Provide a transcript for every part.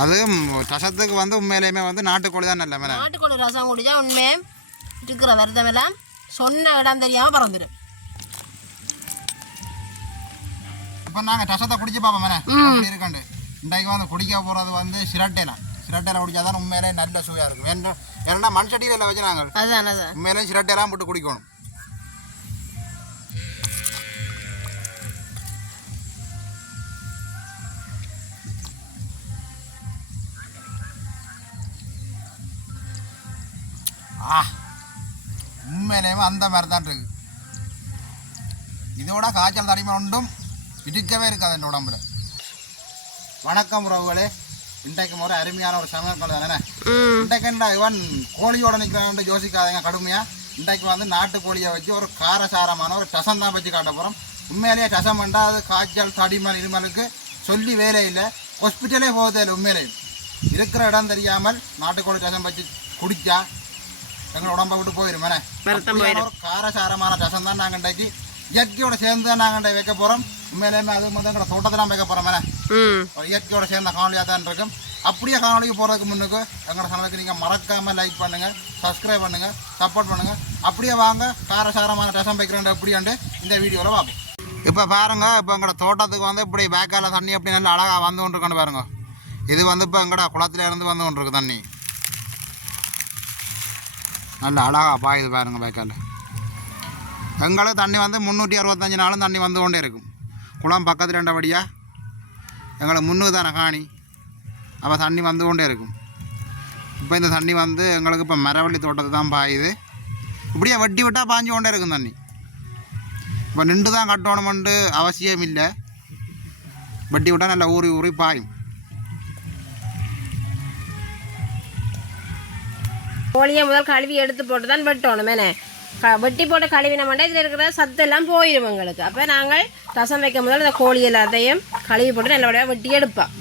அது ரசத்துக்கு வந்து உண்மையிலேயுமே வந்து நாட்டுக்கோழி தான் நல்ல மேலே நாட்டுக்கோழி ரசம் குடிச்சா உண்மையே இருக்கிற வருத்தம் எல்லாம் சொன்ன இடம் தெரியாமல் பறந்துடும் இப்போ நாங்கள் ரசத்தை குடிச்சு பார்ப்போம் மேலே. அப்படி இருக்கண்டு. இன்றைக்கு வந்து குடிக்க போகிறது வந்து சிரட்டையில. சிரட்டையில குடிச்சா தான் உண்மையிலே நல்ல சுவையாக இருக்கும். ஏன்னா ஏன்னா மண் சட்டியில் வச்சு நாங்கள் உண்மையிலே சிரட்டையெல்லாம் போட்டு குடிக்கணும். ஆ உண்மையிலேயுமே அந்த மாதிரி தான் இருக்கு. இதோட காய்ச்சல் தடிமை ஒன்றும் இருக்கவே இருக்காது என் உடம்புல. வணக்கம் உறவுகளே. இன்றைக்கு முறை அருமையான ஒரு சமையல் தானே ம். இன்றைக்கு என்ன இவன் கோழியோட நிற்கிறான்னு யோசிக்காதீங்க கடுமையா. இன்றைக்கு வந்து நாட்டு கோழியை வச்சு ஒரு காரசாரமான ஒரு டசம் தான் வச்சு காட்ட போகிறோம் உண்மையிலேயே டசம் பண்ணா அது காய்ச்சல் தடிமல் இருமலுக்கு சொல்லி வேலை இல்லை. ஹாஸ்பிட்டலே போகுது இல்லை உண்மையிலேயே. இருக்கிற இடம் தெரியாமல் நாட்டுக்கோழி டசம் வச்சு குடிச்சா எங்கள் உடம்பை விட்டு அப்படியான ஒரு காரசாரமான ரசம் தான் நாங்கள் இன்றைக்கு இயற்கையோட சேர்ந்து தான் இன்றைக்கு வைக்க போகிறோம் உண்மையிலேயுமே அது வந்து எங்களை தோட்டத்தில் தான் வைக்க போகிறோம் என்ன ம் ஒரு இயற்கையோட சேர்ந்த காணொலியாக தான் இருக்கும் அப்படியே காணொலிக்கு போகிறதுக்கு முன்னுக்கு எங்களோட சேனலுக்கு நீங்கள் மறக்காமல் லைக் பண்ணுங்கள் சப்ஸ்கிரைப் பண்ணுங்கள் சப்போர்ட் பண்ணுங்கள் அப்படியே வாங்க காரசாரமான ரசம் வைக்கிறோம் எப்படியாண்டு இந்த வீடியோவில் பார்ப்போம் இப்போ பாருங்க இப்போ எங்களோட தோட்டத்துக்கு வந்து இப்படி பேக்கால தண்ணி அப்படி நல்லா அழகாக வந்து கொண்டிருக்கோன்னு பாருங்க இது வந்து இப்போ எங்கட குளத்துல இருந்து வந்து கொண்டிருக்கு தண்ணி நல்ல அழகாக பாயுது பாருங்கள் பேக்கால. எங்களுக்கு தண்ணி வந்து முந்நூற்றி அறுபத்தஞ்சு நாளும் தண்ணி வந்து கொண்டே இருக்கும். குளம் பக்கத்தில் ரெண்டபடியா எங்களுக்கு முன்னுக்கு தானே காணி. அப்போ தண்ணி வந்து கொண்டே இருக்கும். இப்போ இந்த தண்ணி வந்து எங்களுக்கு இப்போ மரவள்ளி தோட்டத்தை தான் பாயுது. இப்படியே வட்டி விட்டால் பாஞ்சு கொண்டே இருக்கும் தண்ணி. இப்போ நின்று தான் கட்டணுமெண்டு அவசியம் இல்லை வட்டி விட்டால் நல்லா ஊறி ஊறி பாயும். கோழியை முதல் கழுவி எடுத்து போட்டு தான் வெட்டணும் மேனே. க வெட்டி போட்டு கழுவின மாட்டேன் இதில் இருக்கிற சத்து எல்லாம் போயிடும் எங்களுக்கு. அப்போ நாங்கள் ரசம் வைக்க முதல் இந்த கோழி எல்லாத்தையும் கழுவி போட்டு நல்லபடியாக வெட்டி எடுப்போம்.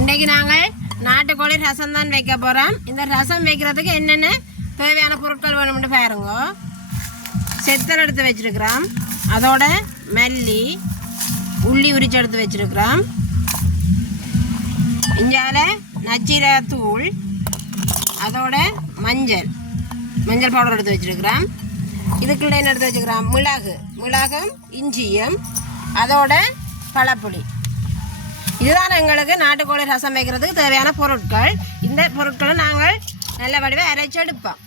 இன்றைக்கு நாங்கள் நாட்டுக்கோழி ரசம் தான் வைக்க போகிறோம் இந்த ரசம் வைக்கிறதுக்கு என்னென்ன தேவையான பொருட்கள் வேணும்னு பாருங்க. செத்தல் எடுத்து வச்சிருக்கிறோம். அதோட மல்லி உள்ளி உரிச்சு எடுத்து வச்சிருக்கிறோம். இஞ்சால நச்சீரகத்தூள் அதோட மஞ்சள். மஞ்சள் பவுடர் எடுத்து வச்சிருக்கிறோம் இதுக்குள்ள என்ன எடுத்து வச்சுக்கிறோம் மிளகு. மிளகும் இஞ்சியும் அதோட பழப்புளி. இதுதான் எங்களுக்கு நாட்டுக்கோழி ரசம் வைக்கிறதுக்கு தேவையான பொருட்கள். இந்த பொருட்களை நாங்கள் நல்ல வடிவை அரைச்சு எடுப்போம்.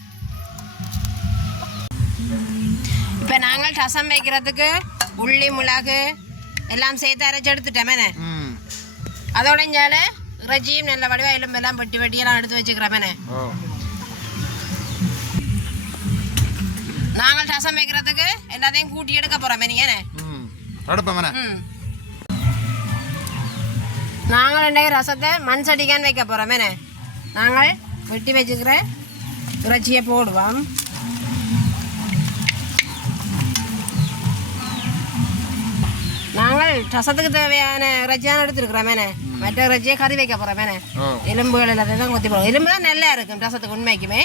இப்போ நாங்கள் ரசம் வைக்கிறதுக்கு உள்ளி மிளகு எல்லாம் சேர்த்து அரைச்சு எடுத்துட்டோமேனே ம். அதோட இஞ்சால இறைச்சியும் நல்ல வடிவா எலும்பெல்லாம் வெட்டி வெட்டியெல்லாம் எடுத்து வச்சுக்கிறோமேனே ஓ நாங்கள் ரசம் வைக்கிறதுக்கு எல்லாத்தையும் கூட்டி எடுக்க போகிறோமே நீங்கண்ணே ம் அடுப்பேன் மேலே ம் நாங்கள் இன்றைக்கு ரசத்தை மண் சட்டிக்கான் வைக்க போகிறோமேனே நாங்கள் வெட்டி வச்சுக்கிற இறைச்சியை போடுவோம் நாங்கள் ரசத்துக்கு தேவையான இறைச்சி தான் எடுத்துருக்குறோமேனே மற்ற இறைச்சியை கறி வைக்க போகிறோமேனே எலும்புகள் எல்லாத்தையும் தான் கொத்தி போடுவோம். எலும்பு தான் நல்லா இருக்கும் ரசத்துக்கு உண்மைக்குமே.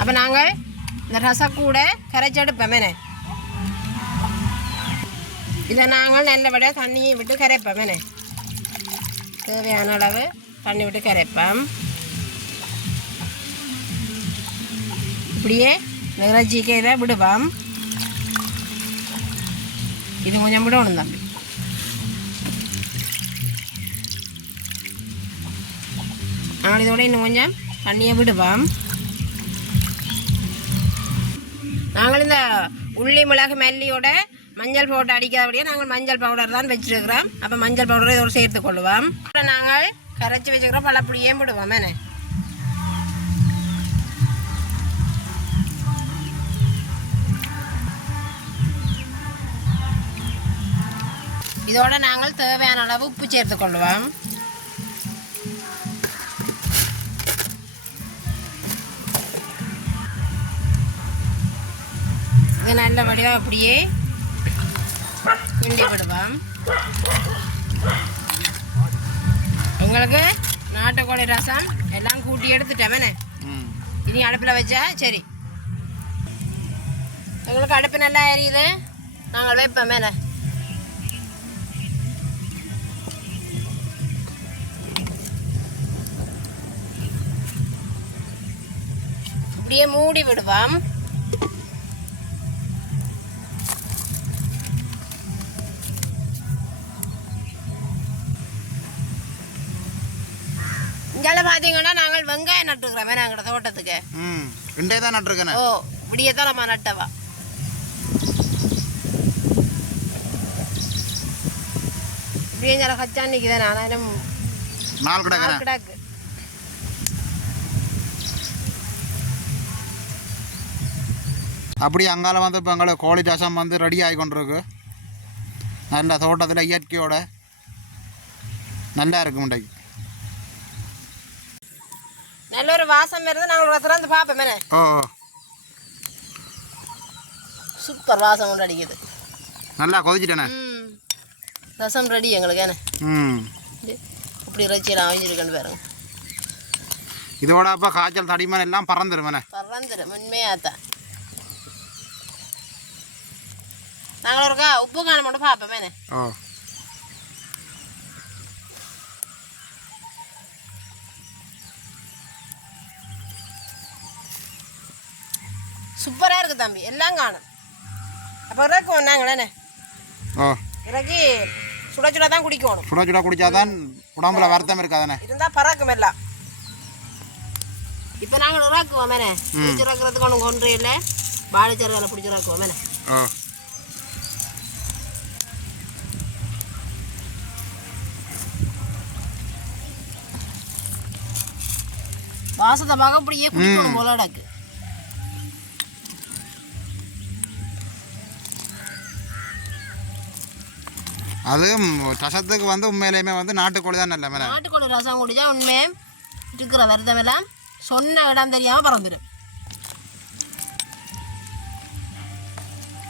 அப்போ நாங்கள் இந்த ரசக்கூட கரைச்சி எடுப்போமேனே இதை நாங்கள் நல்லபடியாக தண்ணியை விட்டு கரைப்போமேனே தேவையான அளவு தண்ணி விட்டு கரைப்போம். இப்படியே இறைச்சிக்கு இதை விடுவோம். இது கொஞ்சம் விடணும் தம்பி நாங்கள் இதோட இன்னும் கொஞ்சம் தண்ணியை விடுவோம் நாங்கள் இந்த உள்ளி மிளகு மல்லியோட மஞ்சள் போட்டு அடிக்காதபடியே நாங்கள் மஞ்சள் பவுடர் தான் வச்சுருக்கிறோம் அப்போ மஞ்சள் பவுடரை இதோடு சேர்த்து கொள்ளுவோம் அப்புறம் நாங்கள் கரைச்சி வச்சுக்கிறோம் பழப்பொடியே விடுவோம் என்ன இதோட நாங்கள் தேவையான அளவு உப்பு சேர்த்து கொள்ளுவோம் இது நல்ல வடிவாக அப்படியே கிண்டி விடுவோம். உங்களுக்கு நாட்டுக்கோழி ரசம் எல்லாம் கூட்டி எடுத்துட்டோமேனே ம். இனி அடுப்பில் வச்சா சரி. எங்களுக்கு அடுப்பு நல்லா எரியுது. நாங்கள் வைப்போம் மேலே இப்படியே மூடி விடுவோம். இங்கால பார்த்தீங்கன்னா நாங்கள் வெங்காயம் நட்டுக்கிறோமே நாங்களோட தோட்டத்துக்கு. ம் தான் நட்டுருக்கேனே. ஓ இப்படியே தான் நம்ம நட்டவா? இப்படியே ஞால கச்சான் நானும் நாள் கிடக்கிறேன். கிடக்கு. அப்படி அங்கால வந்து இப்போ எங்களை கோழி ரசம் வந்து ரெடி ஆகி கொண்டிருக்கு. நல்ல தோட்டத்தில் இயற்கையோட நல்லா இருக்கும் இன்றைக்கு. நல்ல ஒரு வாசம் வருது நாங்கள் திறந்து பார்ப்போமே ஓ. சூப்பர் வாசம் கொண்டு அடிக்குது. நல்லா கொதிச்சிட்டேனே? ம். ரசம் ரெடி எங்களுக்கு ம். இப்படி இறைச்சியெல்லாம் அமைஞ்சிருக்குன்னு பாருங்க. இதோட அப்போ காய்ச்சல் தடிமன் எல்லாம் பறந்துருமேனே பறந்துடும் உண்மையாத்தான். நாங்கள் ஒருக்கா உப்பு காண மட்டும் பார்ப்போமேனே ஓ சூப்பராக இருக்குது தம்பி எல்லாம் காணும் அப்போ இறக்குவோம் நாங்களேண்ணே ஓ இறக்கி சுட சுட தான் குடிக்கணும் சுட சுட குடிச்சாதான் உடம்புல வருத்தம் இருக்காதானே இருந்தால் பறக்கும் எல்லாம் இப்போ நாங்கள் இறக்குவோமேனே பிடிச்சி இறக்குறதுக்கு ஒன்றும் கொண்டு இல்லை வாழைச்சரகளை பிடிச்சி இறக்குவோமேனே ஓ வாசத்தை பார்க்க அப்படியே குடிக்கணும் போல கிடக்கு அது ரசத்துக்கு வந்து உண்மையிலேயுமே வந்து நாட்டுக்கோழி தான் நல்ல மேலே நாட்டுக்கோழி ரசம் குடிச்சா உண்மையே இருக்கிற வருத்தமெல்லாம் சொன்ன இடம் தெரியாமல் பறந்துடும்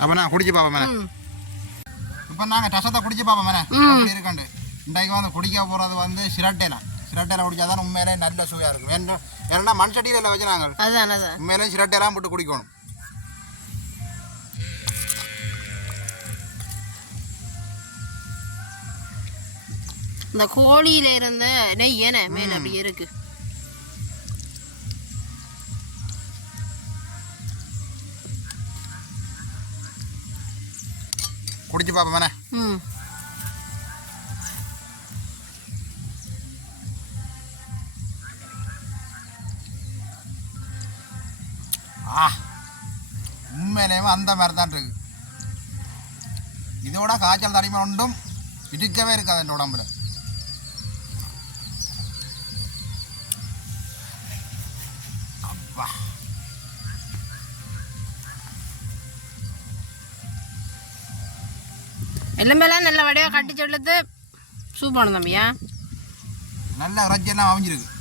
அப்போ நான் குடிச்சு பார்ப்பேன் மேலே. இப்போ நாங்கள் ரசத்தை குடிச்சு பார்ப்போம் மேலே. அப்படி இருக்கண்டு. இன்றைக்கு வந்து குடிக்க போகிறது வந்து சிரட்டைலாம் சிரட்டையில் குடிச்சா தான் உண்மையிலே நல்ல சுவையாக இருக்கும். வேண்டும் ஏன்னா மண் சட்டியில் வச்சு நாங்கள் அதான் அதான். உண்மையிலே சிரட்டையெல்லாம் போட்டு குடிக்கணும். இந்த கோழியில இருந்த நெய் ஏன? மேல அப்படி இருக்கு. குடிச்சு பார்ப்போம் ம். உண்மையிலேயுமே அந்த மாதிரி தான் இருக்கு. இதோட காய்ச்சல் தடிமை ஒன்றும் இருக்கவே இருக்காது என் உடம்புல. அப்பா. எலும்பெல்லாம் நல்ல வடிவா கட்டி சொல்லுது. சூப்பானு தம்பியா. நல்ல இறைச்சியெல்லாம் அமைஞ்சிருக்கு.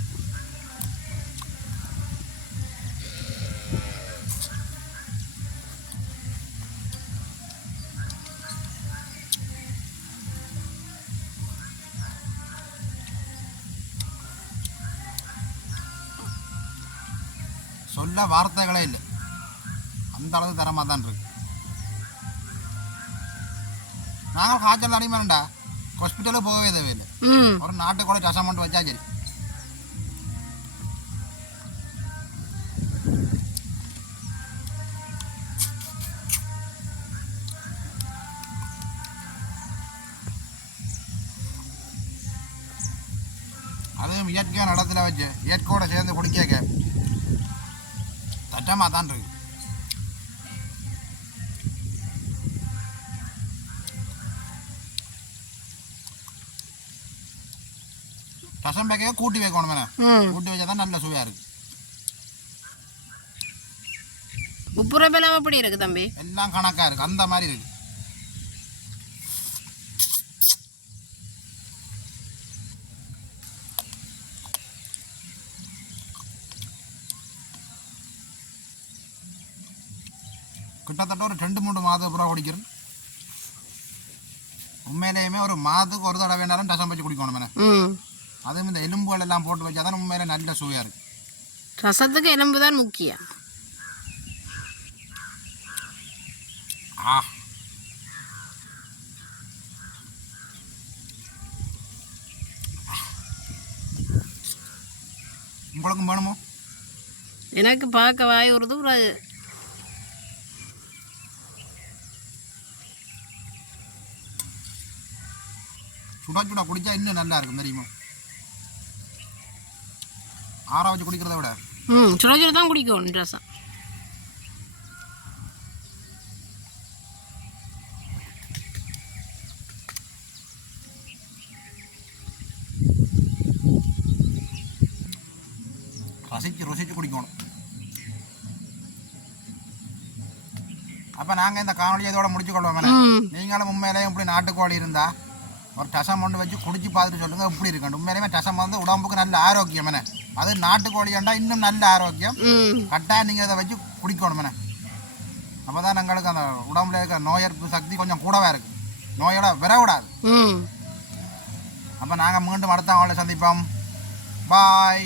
சொல்ல வார்த்தைகளே இல்லை. அந்த அளவுக்கு தரமாக தான் இருக்கு. நாங்கள் காய்ச்சல் அடிமேண்டா ஹாஸ்பிட்டலுக்கு போகவே தேவையில்லை. ம். ஒரு நாட்டுக்கோழி ரசம் மட்டும் வச்சா சரி. அதுவும் இயற்கையான இடத்துல வச்சு இயற்கையோட சேர்ந்து குடிக்க தட்டமாக தான் இருக்கு. ரசம் பேக்கையே கூட்டி வைக்கணும் மேலே. கூட்டி வச்சா தான் நல்ல சுவையாக இருக்கு. உப்பு ரப்பெல்லாம் எப்படி இருக்கு தம்பி? எல்லாம் கணக்காக இருக்கு. அந்த மாதிரி இருக்கு. கிட்டத்தட்ட ஒரு ரெண்டு மூணு மாதம் அப்புறம் குடிக்கிறேன். உண்மையிலேயுமே ஒரு மாதத்துக்கு ஒரு தடவை வேணாலும் ரசம் வச்சு குடிக்கணும் மேலே. ம். அதுவும் இந்த எலும்புகள் எல்லாம் போட்டு வச்சா தான் உண்மையிலே நல்ல சுவையாக இருக்கு. ரசத்துக்கு எலும்பு தான் முக்கியம். ஆ. உங்களுக்கும் வேணுமோ? எனக்கு பார்க்க வாய் வருது சுட சுட குடிச்சா இன்னும் நல்லா இருக்கும் தெரியுமா? ஆற வச்சு குடிக்கிறத விட. ம் சுட சுட தான் குடிக்கும் ரசம். ரசிச்சு ருசிச்சு குடிக்கணும். அப்போ நாங்கள் இந்த காணொலியை இதோட முடிச்சுக்கொள்வோம் மேடம் ம். நீங்களும் உண்மையிலேயே இப்படி நாட்டுக்கோழி இருந்தா ஒரு டசம் ஒன்று வச்சு குடிச்சு பார்த்துட்டு சொல்லுங்க இப்படி இருக்கணும் உண்மையிலேயே டசம் வந்து உடம்புக்கு நல்ல ஆரோக்கியம் என்ன அது நாட்டுக்கோழியாண்டா இன்னும் நல்ல ஆரோக்கியம். கட்டாயம் நீங்கள் அதை வச்சு குடிக்கணும் என்ன அப்போ தான் எங்களுக்கு அந்த உடம்புல இருக்க நோய் எதிர்ப்பு சக்தி கொஞ்சம் கூடவே இருக்கு. நோயோட ம். அப்போ நாங்கள் மீண்டும் அடுத்த அவளை சந்திப்போம். பாய்